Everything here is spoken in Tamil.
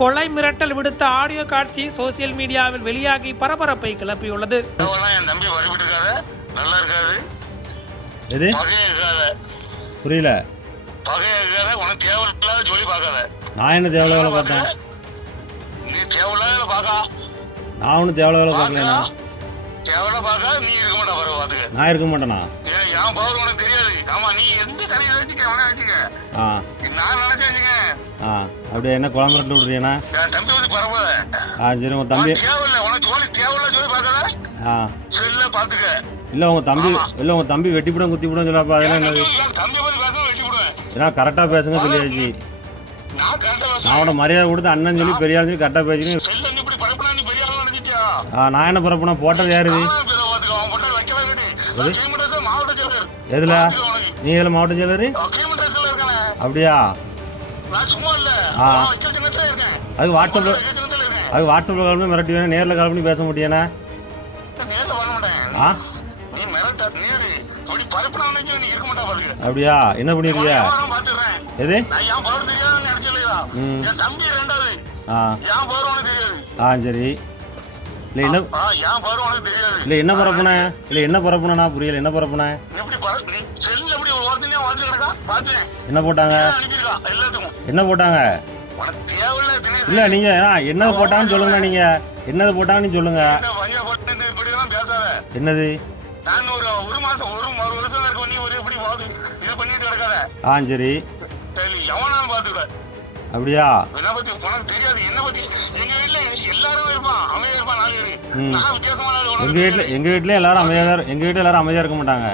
கொலை மிரட்டல் விடுத்த ஆடியோ காட்சி சோசியல் மீடியாவில் வெளியாகி பரபரப்பை கிளப்பியுள்ளது. தேவலாம் என் தம்பி வருவிட்டு இருக்காத நல்லா இருக்காது. எது? புரியல. நான் என்ன தேவலை வேலை பார்த்தேன் நீ தேவையில்லாத பார்க்கா. நான் ஒன்றும் தேவலை வேலை பார்க்கலண்ணா நான் இருக்க மாட்டேனா? என் பவர் உனக்கு தெரியாது. ஆமா நீ எந்த கடையை வச்சுக்க அவனை வச்சுக்க? நான் நினைச்சு வச்சுக்க அப்படியே என்ன குழம்பு ரெண்டு விட்றீண்ணா என் தம்பி வந்து பரவாத ஆ சரி உங்கள் தம்பி தேவையில்ல. உனக்கு ஜோலி தேவையில்ல ஜோலி பார்க்காத. ஆ. செல்ல பாத்துக்க இல்லை உங்கள் தம்பி இல்லை உங்கள் தம்பி வெட்டிவிடும் குத்திவிடும் சொல்லப்பா அதெல்லாம் என்னது? தம்பி பத்தி பேசணும் வெட்டி விடுவேன் ஏன்னா கரெக்டாக பேசுங்க சொல்லியாச்சு. நான் கரெக்டா மரியாதை கொடுத்து அண்ணன் சொல்லி பெரிய ஆள் சொல்லி பேசுறேன் செல்ல பரப்புனா நினைச்சிட்டியா? ஆ நான் என்ன பிறப்புனா போட்டது யார்? எதில்? நீ இதில் மாவட்ட இருக்கானே. அப்படியா? அது இருக்கேன். அது வாட்ஸ்அப்பில் கால் பண்ணி மிரட்டி வேணும் நேரில் கால் பண்ணி பேச மாட்டேன். ஆ? அப்படியா? என்ன பண்ணிருக்கியா? எது? ம். ஆ. ஆ சரி. இல்லை என்ன இல்லை என்ன பரப்புனே இல்லை என்ன பரப்புனா புரியல என்ன பரப்புனே என்ன போட்டாங்க? என்ன போட்டாங்க? இல்லை நீங்கள் என்னது போட்டாங்கன்னு சொல்லுங்க நீங்கள் என்னது போட்டாங்கன்னு சொல்லுங்க. என்னது? நான் ஒரு ஒரு மாசம் ஒரு ஒரு வருஷம் இருக்க நீ ஒரு எப்படி பாது இது பண்ணிட்டு கிடக்காத. ஆ சரி. அப்படியா? என்ன பத்தி உனக்கு தெரியாது. என்ன பத்தி எங்க வீட்டுல எல்லாரும் இருப்பான். எங்கள் வீட்டில் எங்கள் வீட்டில் எல்லாரும் அமைதியாக எங்கள் வீட்டில் எல்லாரும் அமைதியாக இருக்க மாட்டாங்க.